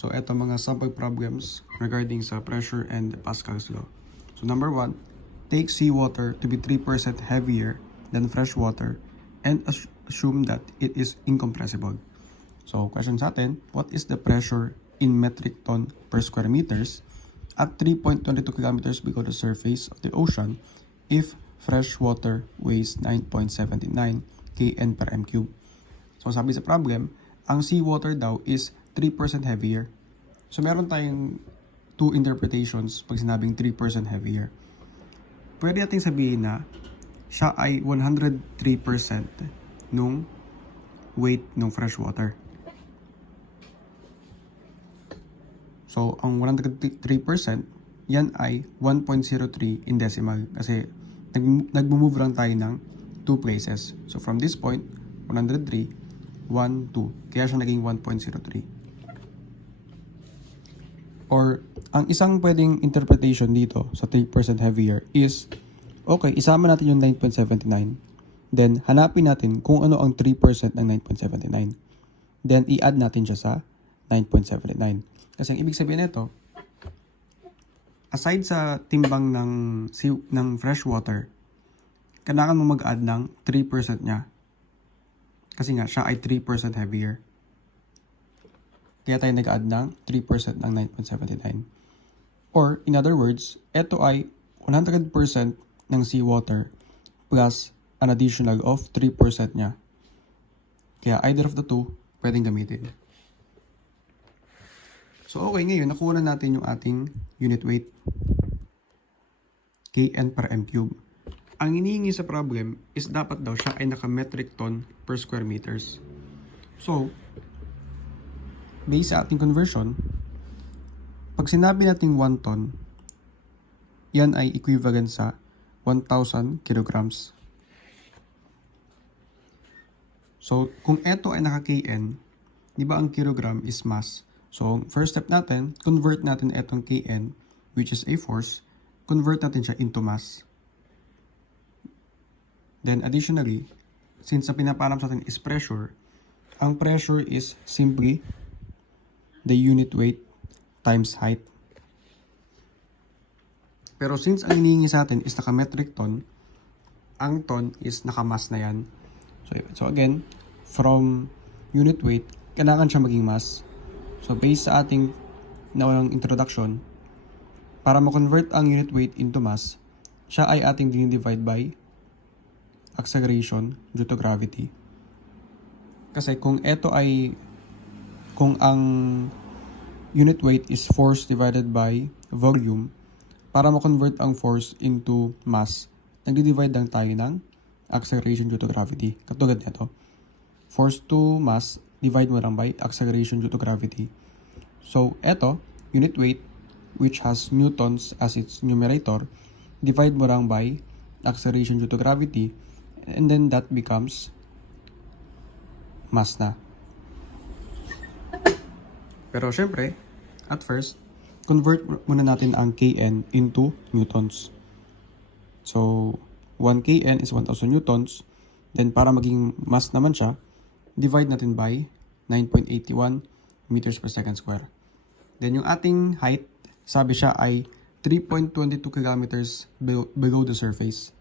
So, eto mga sample problems regarding sa pressure and Pascal's law. So, number 1, take seawater to be 3% heavier than fresh water and assume that it is incompressible. So, question sa atin, what is the pressure in metric ton per square meters at 3.22 kilometers below the surface of the ocean if fresh water weighs 9.79 kN per m cube? So, sabi sa problem, ang seawater daw is 3% heavier. So, meron tayong two interpretations pag sinabing 3% heavier. Pwede nating sabihin na siya ay 103% nung weight ng fresh water. So, ang 103%, yan ay 1.03 in decimal kasi nag-move lang tayo ng 2 places. So, from this point, 103, 1, 2. Kaya siya naging 1.03. Or, ang isang pwedeng interpretation dito sa 3% heavier is, okay, isama natin yung 9.79. Then, hanapin natin kung ano ang 3% ng 9.79. Then, i-add natin siya sa 9.79. Kasi ang ibig sabihin nito, aside sa timbang ng fresh water, kailangan mo mag-add ng 3% niya. Kasi nga, siya ay 3% heavier. Kaya tayo nag-add ng 3% ng 9.79. Or, in other words, ito ay 100% ng seawater plus an additional of 3% niya. Kaya either of the two, pwedeng gamitin. So, okay, ngayon, nakuha na natin yung ating unit weight. Kn per m cube. Ang hinihingi sa problem is dapat daw siya ay naka-metric ton per square meters. So, based sa ating conversion, pag sinabi nating 1 ton, yan ay equivalent sa 1,000 kilograms. So, kung ito ay naka-kn, di ba ang kilogram is mass? So, first step natin, convert natin itong kn, which is a force, convert natin siya into mass. Then, additionally, since ang pinaparam sa atin is pressure, ang pressure is simply the unit weight times height. Pero since ang hinihingi sa atin is naka-metric ton, ang ton is naka-mass na yan. So again, from unit weight, kailangan siya maging mass. So based sa ating naunang introduction, para ma-convert ang unit weight into mass, siya ay ating dinidivide by acceleration due to gravity. Kasi kung ang unit weight is force divided by volume, para ma-convert ang force into mass, nagdi-divide lang tayo ng acceleration due to gravity. Katulad nito. Force to mass, divide mo lang by acceleration due to gravity. So, eto, unit weight, which has newtons as its numerator, divide mo lang by acceleration due to gravity, and then that becomes mass na. Pero syempre, at first, convert muna natin ang kn into newtons. So, 1 kn is 1,000 newtons. Then, para maging mass naman siya, divide natin by 9.81 meters per second square. Then, yung ating height, sabi siya ay 3.22 kilometers below the surface.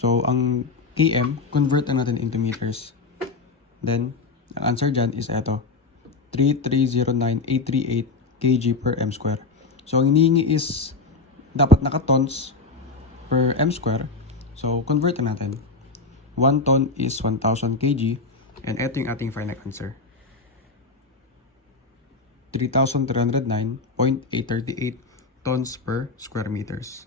So, ang km, convert na natin into meters. Then, ang answer dyan is eto. 3309838 kg per m square. So, ang hinihingi is dapat naka-tons per m square. So, convert na natin. 1 ton is 1,000 kg. And ito yung ating final answer. 3,309.838 tons per square meters.